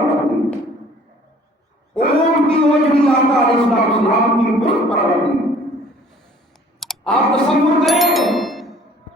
پر رکھ دی، اونٹ کی اوجڑی آقا علیہ السلام کی پشت پر رکھ دی۔ آپ تصور کریں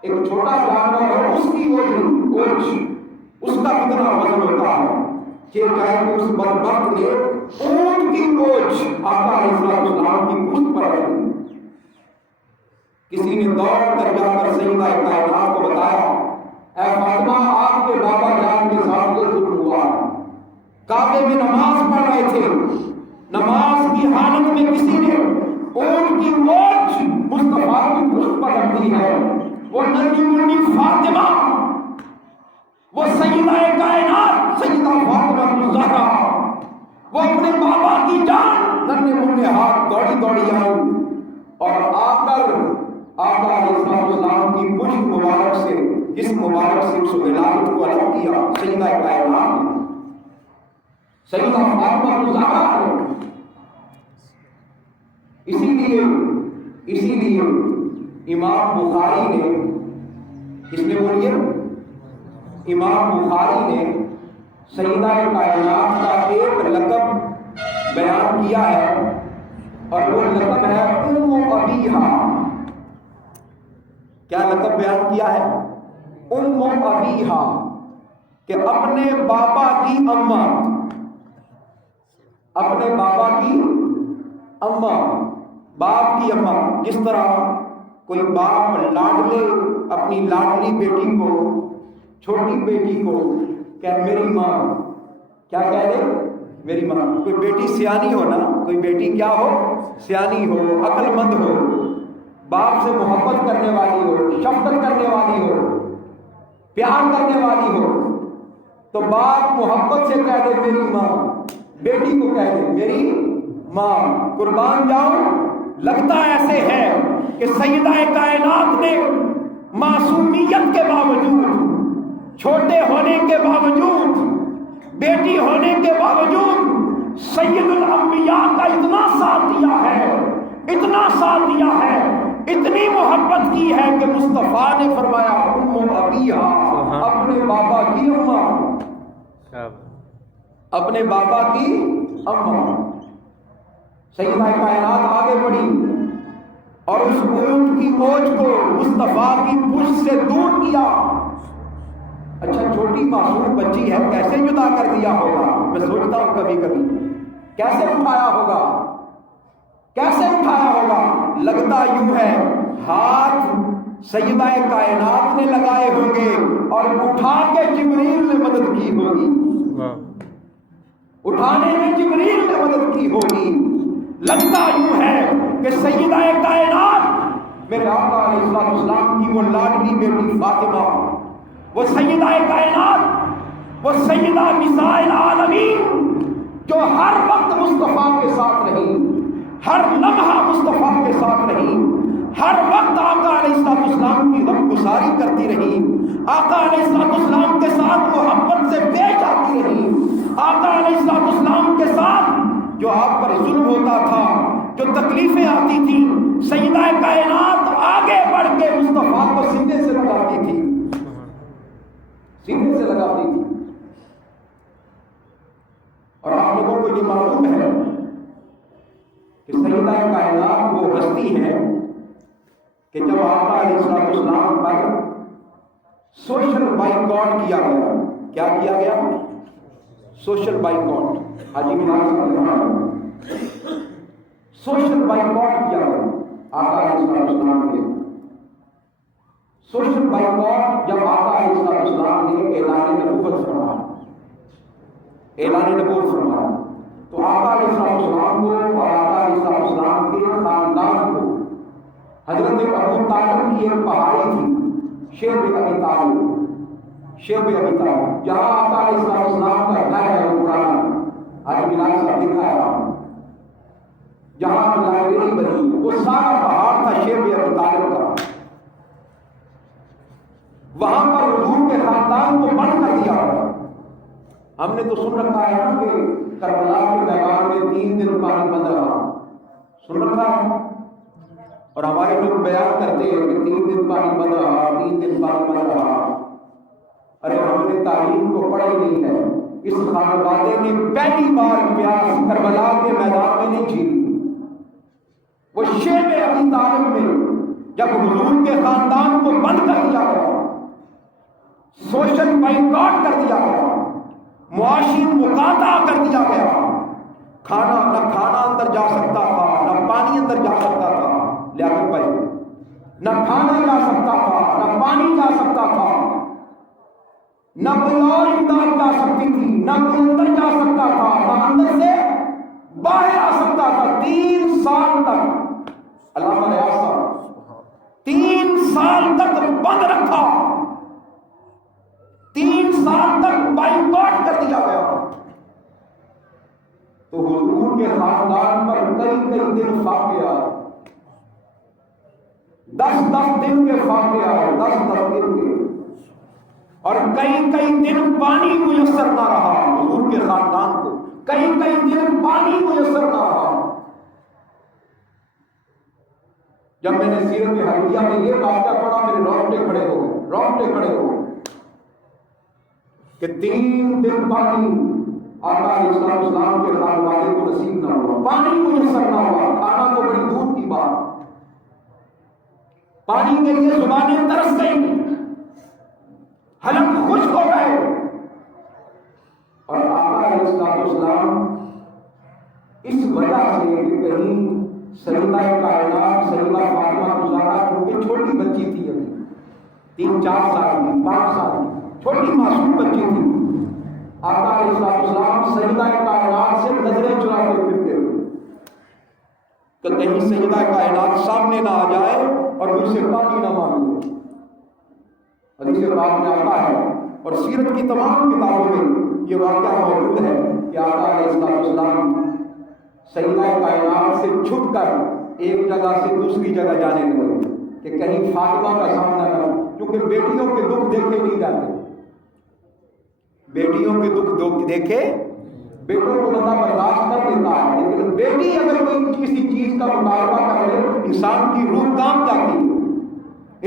ایک چھوٹا جانور ہے، اس کی اوجڑی اونٹ اس کا کتنا وزن ہوتا ہے کہ چاہے اس بدبخت نے اونٹ کی اوجھ آقا علیہ السلام کی پشت پر رکھ دی۔ کسی نے دوڑ کر جا کر سیدہ کائنات کو بتایا، اے فاطمہ آپ کے بابا جان کے ساتھ یہ ظلم ہوا، کعبے میں نماز پڑھ رہے تھے، نماز کی حالت میں کسی نے اونٹ کی اوجھ مصطفیٰ کی پشت پر رکھ دی ہے۔ وہ ننھی منی فاطمہ، وہ سیدہ کائنات سیدہ فاطمہ الزہرا، وہ اپنے بابا کی جان ننھے منھے ہاتھ دوڑی دوڑی آئی اور آ کر آقا علیہ السلام کی پشت مبارک سے، جس مبارک سے اس ولادت کو الگ کیا سیدہ کائنات نے، سیدہ فاطمہ الزہرا نے۔ اسی لیے امام بخاری نے، کس نے بولیے؟ امام بخاری نے سیدہ کائنات کا ایک لقب بیان کیا ہے اور وہ لقب ہے ام ابیہا۔ کیا لقب بیان کیا ہے؟ ام ابیہا، کہ اپنے بابا کی اماں، اپنے بابا کی اماں، باپ کی اماں۔ جس طرح کوئی باپ لاڈلے اپنی لاڈلی بیٹی کو، چھوٹی بیٹی کو کہ میری ماں، کیا کہہ دے؟ میری ماں۔ کوئی بیٹی سیانی ہو نا، کوئی بیٹی کیا ہو؟ سیانی ہو، عقل مند ہو، باپ سے محبت کرنے والی ہو، شفقت کرنے والی ہو، پیار کرنے والی ہو، تو باپ محبت سے کہہ دے میری ماں، بیٹی کو کہہ دے میری ماں۔ قربان جاؤں، لگتا ایسے ہے کہ سیدہ کائنات نے معصومیت کے باوجود، چھوٹے ہونے کے باوجود، بیٹی ہونے کے باوجود سید الانبیاء کا اتنا ساتھ دیا ہے، اتنا ساتھ دیا ہے، اتنی محبت کی ہے کہ مصطفیٰ نے فرمایا ام ابیہا، اپنے بابا کی اماں، اپنے بابا کی اماں۔ سیدہ کائنات آگے بڑھی اور اس اونٹ کی اوجھ کو مصطفیٰ کی پشت سے دور کیا۔ اچھا چھوٹی معصوم بچی ہے، کیسے جدا کر دیا ہوگا؟ میں سوچتا ہوں کبھی کبھی کیسے اٹھایا ہوگا، کیسے اٹھایا ہوگا؟ لگتا یوں ہے ہاتھ سیدہ کائنات نے لگائے ہوں گے اور اٹھا کے جبریل نے مدد کی ہوگی، اٹھانے میں جبریل نے مدد کی ہوگی۔ لگتا یوں ہے کہ سیدہ کائنات میرے آقا علیہ السلام کی وہ لاڈلی بیٹی فاطمہ، وہ سیدہ کائنات، وہ سیدہ نساء العالمین جو ہر وقت مصطفیٰ کے ساتھ رہی، ہر لمحہ مصطفیٰ کے ساتھ رہی، ہر وقت آقا علیہ السلام کی غمگساری کرتی رہی، آقا علیہ السلام کے ساتھ محبت سے پیش آتی رہی، آقا علیہ السلام کے ساتھ جو آپ پر ظلم ہوتا تھا، جو تکلیفیں آتی تھیں، سیدہ کائنات آگے بڑھ کے مصطفیٰ کو سینے سے لگاتی تھی، سینے سے لگاتی تھی۔ اور آپ لوگوں کو یہ معلوم ہے کہ سیدہ کائنات وہ ہستی ہے کہ جب آقا علیہ السلام پر سوشل بائیکاٹ کیا گیا، کیا کیا گیا؟ سوشل بائیکاٹ، حاجی سوشل بائیکاٹ کیا گیا آقا علیہ السلام کے۔ سوشل بائیکاٹ جب آقا علیہ السلام نے اعلان نبوت فرمایا، اعلان نبوت فرمایا، تو آقا علیہ السلام کو اور آقا علیہ السلام کے خاندان کو حضرت ابو طالب کی ایک پہاڑی تھی، شیب ابی طالب، شیب ابی طالب، جہاں آقا علیہ السلام کا گھر ہے وہ پرانا، آج ملال صاحب دکھایا، جہاں لائبریری بنی، وہ سارا پہاڑ تھا شیب ابی طالب کا۔ وہاں پر حضور کے خاندان کو بند کر دیا گیا۔ ہم نے تو سن رکھا ہے نا کہ کربلا کے میدان میں 3 دن پانی بند رہا، سن رکھا ہے، اور ہمارے لوگ بیان کرتے ہیں کہ 3 دن پانی بند رہا، 3 دن پانی بند رہا۔ ارے ہم نے تعلیم کو پڑھا ہی نہیں ہے، اس خانوادے نے پہلی بار پیاس کربلا کے میدان میں نہیں جھیلی۔ وہ شیب ابی طالب میں جب حضور کے خاندان کو بند کر دیا گیا، سوشل بائیکاٹ کر دیا گیا، معاشی مقاطع کر دیا گیا، نہ کھانا اندر جا سکتا تھا، نہ پانی اندر جا سکتا تھا، لیاقت بھائی، نہ کھانا جا سکتا تھا، نہ پانی جا سکتا تھا، نہ کوئی اور امداد جا سکتی تھی، نہ کوئی اندر جا سکتا تھا، نہ اندر سے باہر آ سکتا تھا۔ 3 سال تک علامہ ریاض صاحب 3 سال تک بند رکھا، 3 سال تک بائیکاٹ کر دیا گیا۔ تو حضور کے خاندان پر کئی دن فاقے آئے، 10 دن کے فاقے آئے، 10 دن کے، اور کئی دن پانی میسر نہ رہا حضور کے خاندان کو، کئی دن پانی میسر نہ رہا۔ جب میں نے سیرت حربیہ میں یہ واقعہ پڑھا، میرے رونگٹے کھڑے ہو گئے کہ 3 دن پانی آقا علیہ السلام کے خانوادے کو نصیب نہ ہوا، پانی میسر نہ ہوا۔ کھانا تو بڑی دور کی بات، پانی کے لیے زبانیں ترس گئی، حلق خشک ہو گئے، اور آقا علیہ السلام اس وجہ سے کہ کہیں سیدہ کائنات سیدہ فاطمہ زہرا کیونکہ چھوٹی بچی تھی، ابھی 3-4 سال کی، 5 سال کی چھوٹی معصوم بچی تھی، آقا علیہ السلام سیدہ کائنات سے نظریں چرا کے پھرتے ہوئے کہ کہیں سیدہ کائنات سامنے نہ آ جائے اور مجھ سے پانی نہ مانگے۔ حدیث پاک میں آتا ہے اور سیرت کی تمام کتابوں میں یہ واقعہ موجود ہے کہ آقا علیہ السلام سیدہ کائنات سے چھپ کر ایک جگہ سے دوسری جگہ جانے لگے کہ کہیں فاطمہ کا سامنا نہ ہو، کیونکہ بیٹیوں کے دکھ دیکھے نہیں جاتے، بیٹیوں کے دکھ دیکھے بیٹوں کو بندہ برداشت کر لیتا ہے، لیکن بیٹی اگر کوئی کسی چیز کا مطالبہ کر لے انسان کی روح کانپ جاتی ہے،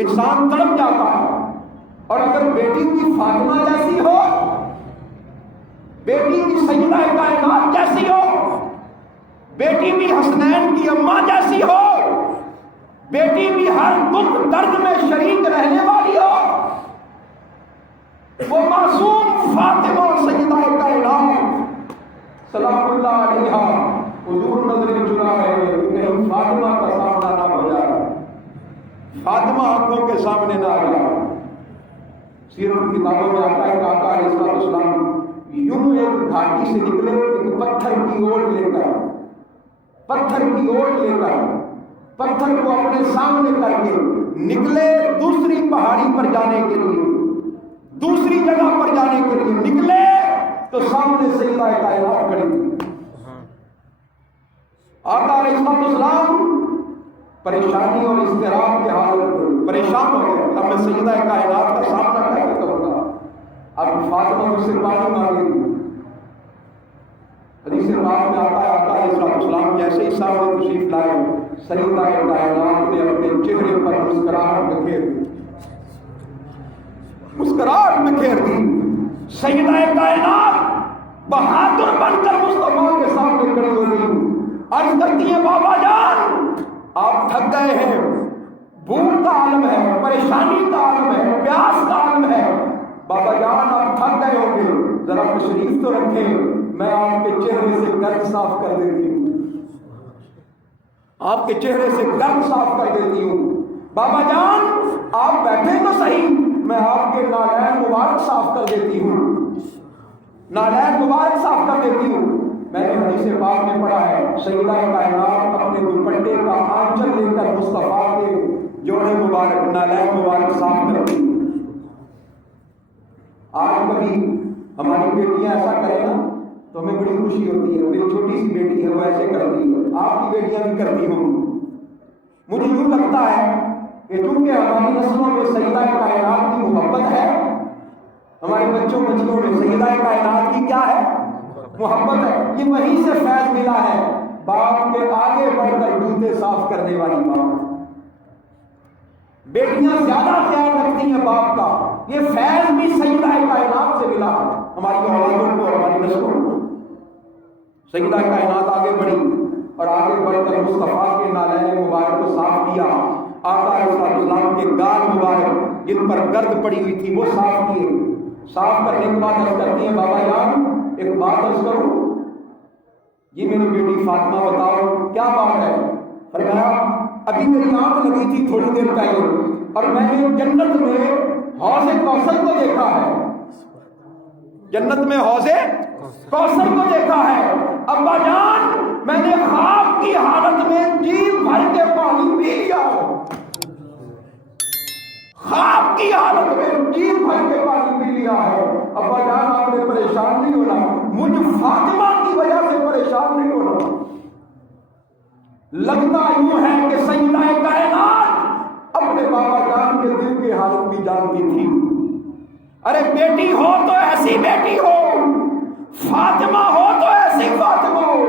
انسان تڑپ جاتا ہے۔ اور اگر بیٹی کی فاطمہ جیسی ہو، بیٹی کی سیدہ کائنات جیسی ہو، بیٹی بھی حسنین کی اماں جیسی ہو، بیٹی بھی ہر دکھ درد میں شریک رہنے والی ہو، وہ معصوم فاطمہ سیدہ کائنات سلام اللہ علیہا حضور نظریں چرا رہے کہیں فاطمہ کا سامنا نہ ہو جائے، فاطمہ آنکھوں کے سامنے نہ آ جائے۔ سیرت کتابوں میں آتا ہے کہ آقا علیہ السلام یوں ایک گھاٹی سے نکلے، ایک پتھر کی اوٹ لے کر پتھر کو اپنے سامنے کر کے نکلے دوسری پہاڑی پر جانے کے لیے، دوسری جگہ پر جانے کے لیے نکلے تو سامنے سیدہ کائنات کھڑی تھی۔ آقا علیہ السلام پریشانی اور اضطراب کے حالت میں پریشان ہو گئے، اب میں سیدہ کائنات کا سامنا کیسے کروں گا، اب فاطمہ مجھ سے پانی مانگے گی۔ حدیث پاک میں آتا ہے آقا علیہ السلام جیسے ہی سامنے تشریف لائے، سیدہ کائنات نے اپنے چہرے پر مسکراہٹ بکھیر دی، سیدہ کائنات بہادر بن کر مصطفیٰ کے سامنے کھڑی ہو گئی، عرض کرتی ہیں بابا جان آپ تھک گئے ہیں، بھوک کا عالم ہے، پریشانی کا عالم ہے، پیاس کا عالم ہے، بابا جان آپ تھک گئے ہوں گے، ذرا تشریف تو رکھیں، میں آپ کے چہرے سے گرد صاف کر دیتی ہوں، آپ کے چہرے سے گرد صاف کر دیتی ہوں، بابا جان آپ بیٹھے تو صحیح، میں آپ کے نالین مبارک صاف کر دیتی ہوں، نالین مبارک صاف کر دیتی ہوں۔ میں نے حدیث پاک میں پڑھا ہے سیدہ کائنات اپنے دوپٹے کا آنچل لے کر مصطفیٰ کے جوڑے مبارک نالین مبارک صاف کرتی۔ آج کبھی ہماری بیٹیاں ایسا کریں نا تو ہمیں بڑی خوشی ہوتی ہے، میری چھوٹی سی بیٹی ہے وہ ایسے کرتی ہے، آپ کی بیٹیاں بھی کرتی ہوں گی۔ مجھے یوں لگتا ہے کہ چونکہ ہماری نسلوں میں سیدہ کائنات کی محبت ہے، ہمارے بچوں بچیوں میں سیدہ کائنات کی کیا ہے؟ محبت ہے، یہ وہیں سے فیض ملا ہے، باپ کے آگے بڑھ کر جوتے صاف کرنے والی بات۔ بیٹیاں زیادہ خیال رکھتی ہیں باپ کا، یہ فیض بھی سیدہ کائنات سے ملا ہے۔ ہماری اولادوں کو اور ہماری نسلوں کو۔ سیدہ کائنات آگے بڑھی اور آگے بڑھ کر مصطفیٰ کے نالین مبارک کو صاف کیا۔ آقا علیہ السلام کے گال مبارک جن پر گرد پڑی ہوئی تھی وہ صاف کیے۔ صاف کرنے کے بعد عرض کرتی ہیں بابا جان ایک بات عرض کروں، یہ میری بیٹی فاطمہ بتاؤ کیا بات ہے؟ فرمایا ابھی میری آنکھ لگی تھی تھوڑی دیر پہلے اور میں نے جنت میں حوض کوثر کو دیکھا ہے، جنت میں حوض کوثر کو دیکھا ہے۔ ابا جان میں نے خواب کی حالت میں جی بھر کے پانی پی لیا، خواب کی حالت میں جی بھر کے پانی پی لیا ہے۔ ابا جان آپ نے پریشان نہیں ہونا، مجھ فاطمہ کی وجہ سے پریشان نہیں ہونا۔ لگتا یوں ہے کہ سیدہ کائنات اپنے بابا جان کے دل کی حالت بھی جانتی تھی۔ ارے بیٹی ہو تو ایسی بیٹی ہو، فاطمہ ہو تو ایسی فاطمہ ہو۔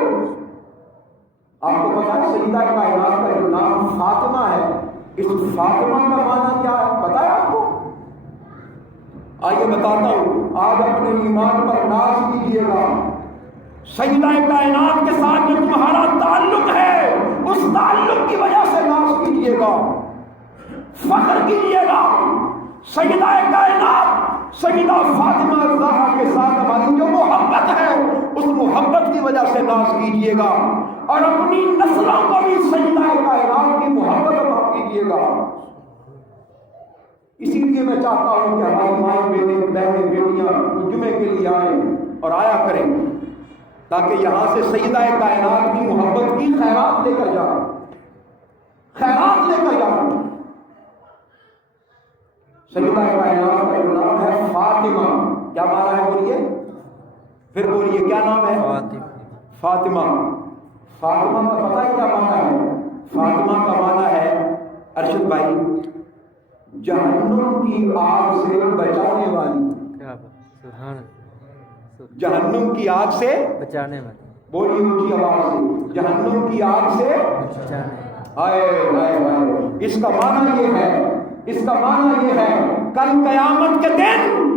آپ کو پتا ہے سیدہ کائنات کا جو نام فاطمہ ہے، اس فاطمہ کا معنی کیا ہے پتا ہے آپ کو؟ آئیے بتاتا ہوں، آج اپنے ایمان پر ناز کیجیے گا۔ سیدہ کائنات کے ساتھ جو تمہارا تعلق ہے اس تعلق کی وجہ سے ناز کیجیے گا، فخر کیجیے گا۔ سیدہ کائنات سیدہ فاطمہ الزہرا کے ساتھ ہماری جو محبت ہے اس محبت کی وجہ سے ناز کیجیے گا، اور اپنی نسلوں کو بھی سیدہ کائنات کی محبت عطا کیجیے گا۔ اسی لیے میں چاہتا ہوں کہ ہماری مائیں بہنیں بیٹیاں جمعے کے لیے آئیں اور آیا کریں تاکہ یہاں سے سیدہ کائنات کی محبت کی خیرات لے کر جائیں، خیرات لے کر جائیں۔ سیدہ کائنات کا جو نام ہے فاطمہ، کیا معنی ہے بولیے؟ پھر بولیے کیا نام ہے؟ فاطمہ۔ فاطمہ کا پتہ ہے کیا معنی ہے؟ فاطمہ کا معنی ہے ارشد بھائی جہنم کی آگ سے بچانے والی، جہنم کی آگ سے بچانے والی، بولیے اونچی آواز سے، جہنم کی آگ سے ہائے ہائے ہائے۔ اس کا معنی یہ ہے، اس کا معنی یہ ہے کل قیامت کے دن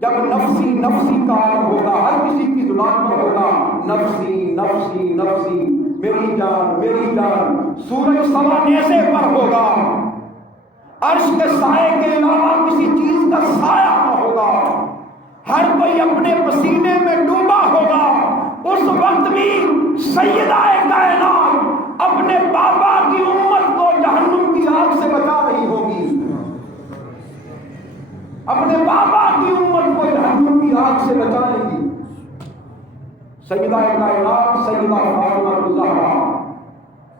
جب نفسی نفسی کا عالم ہوگا، ہر کسی کی زبان پر ہوگا نفسی نفسی نفسی، میری جان میری جان، سورج سوا نیزے پر ہوگا، عرش کے سائے کے علاوہ کسی چیز کا سایہ نہ ہوگا، ہر کوئی اپنے پسینے میں ڈوبا ہوگا۔ اس وقت بھی سیدہ کائنات اپنے بابا کی امت کو جہنم کی آگ سے بچا رہی ہوگی، اپنے بابا کی امت کو جہنم کی آگ سے بچائے گی۔ سیدہ کائنات سیدہ فاطمہ الزہرا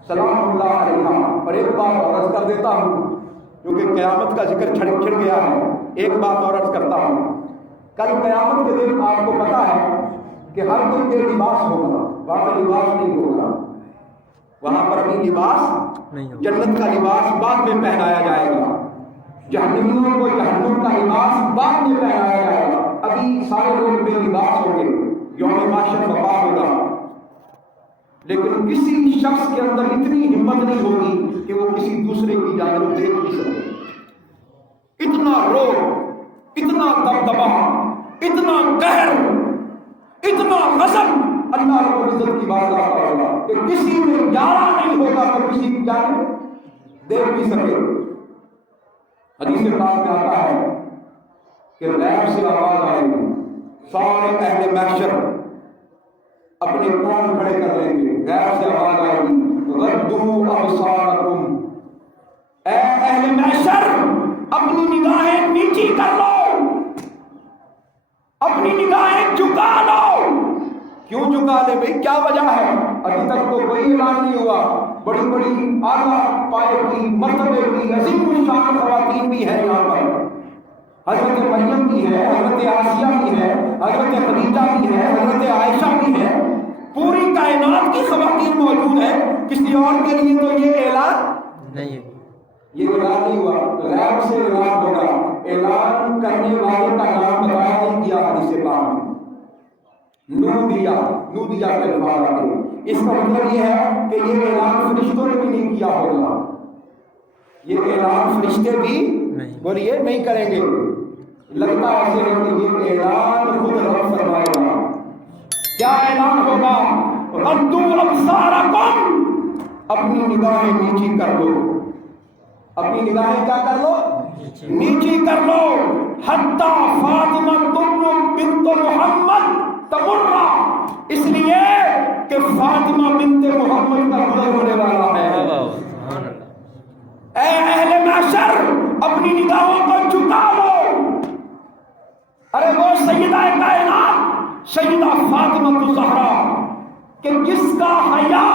سلام اللہ علیہا۔ اور ایک بات اور عرض کر دیتا ہوں کیونکہ قیامت کا ذکر چھڑ گیا ہے، ایک بات اور عرض کرتا ہوں۔ کل قیامت کے دن آپ کو پتا ہے کہ ہر کوئی بے لباس ہوگا، وہاں پر لباس نہیں ہوگا، وہاں پر ابھی لباس نہیں ہوگا، جنت کا لباس بعد میں پہنایا جائے گا، جہنمیوں کو جہنم کا لباس بعد میں پہنایا جائے گا، ابھی سارے لوگ بے لباس ہوں گے، یوم معاشر وفا ہوگا۔ لیکن کسی شخص کے اندر اتنی ہمت نہیں ہوگی کہ وہ کسی دوسرے کی جانب دیکھ نہیں سکے۔ اتنا روب، اتنا دبدبا، اتنا قہر، اتنا غضب اللہ رب العزت کی بارگاہ کا ہوگا کہ کسی میں یارہ نہیں ہوگا کہ کسی کی جانب دیکھ بھی سکے۔ حدیث پاک میں آتا ہے کہ غیب سے آواز آئے گی، سارے اہل محشر اپنے کان کھڑے کر لیں گے، غیب سے آواز آئے گی غضوا ابصارکم، اے اہل محشر اپنی نگاہیں نیچی کر لو، اپنی نگاہیں جھکا لو۔ کیوں جھکا لے بھائی؟ کیا وجہ ہے؟ ابھی تک تو کوئی اعلان نہیں ہوا، بڑی بڑی اعلیٰ پائے کی مرتبے کی عظیم الشان خواتین بھی ہیں یہاں پر، حضرت مریم بھی ہے، حضرت آسیہ بھی ہے، حضرت خدیجہ بھی ہے، حضرت عائشہ بھی ہے، پوری کائنات کی خواتین موجود ہیں۔ کسی اور کے لیے تو یہ اعلان نہیں ہے، یہ اعلان نہیں ہوا، غیب سے اعلان ہوگا۔ اعلان کرنے والے کا نام بتایا نہیں کیا حدیث پاک میں، نودیہ کے الفاظ آتے ہیں۔ اس کا مطلب یہ ہے کہ یہ اعلان فرشتوں نے بھی نہیں کیا ہوگا، یہ اعلان فرشتے بھی بولیے نہیں کریں گے۔ لگتا ایسے ہے کہ یہ اعلان خود رب فرمائے گا. کیا اعلان ہوگا؟ ردوا ابصارکم، اپنی نگاہیں نیچی کر لو. اپنی نگاہیں کیا کر لو؟ نیچی کر لو. حتی فاطمہ بنت محمد تمرہ، اس لیے کہ فاطمہ بنت محمد کا گزر ہونے والا ہے. اے اہل معشر، اپنی نگاہوں کو جھکا لو. ارے وہ سیدہ کائنات سیدہ فاطمہ الزہرا کہ جس کا حیا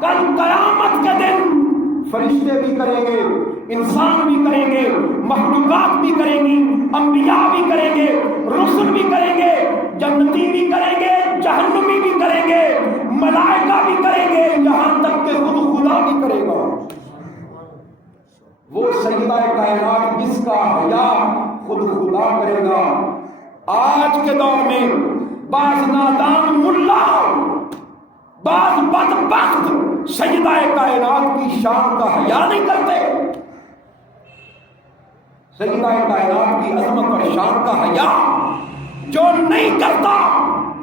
کل قیامت کے دن فرشتے بھی کریں گے، انسان بھی کریں گے، مخلوقات بھی کریں گی، انبیاء بھی کریں گے، رسل بھی کریں گے، جنتی بھی کریں گے، جہنمی بھی کریں گے، ملائکہ بھی کریں گے، یہاں تک کہ خود خدا بھی کرے گا. وہ سیدہ کائنات جس کا حیا خود خدا کرے گا. آج کے دور میں بعض نادان ملا، بعض بدبخت سیدہ کائنات کی شان کا حیا نہیں کرتے. سیدہ کائنات کی عظمت اور شان کا حیا جو نہیں کرتا،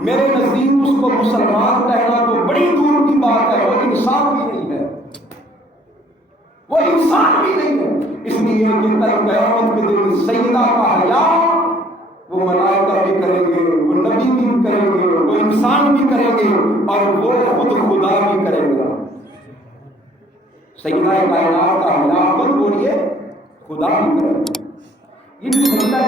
میرے نزدیک اس کو مسلمان کہنا تو بڑی دور کی بات ہے. وہ انسان بھی نہیں ہے، وہ انسان بھی نہیں ہے. اس لیے کہ کل قیامت کے دن سیدہ کا حیا وہ ملائکہ بھی کریں گے، وہ نبی بھی کریں گے، وہ انسان بھی کریں گے، اور وہ خود خدا بھی کرے گا. سیدہ کائنات کا حیا خود بولیے خدا بھی کرے گا. یہ سیدہ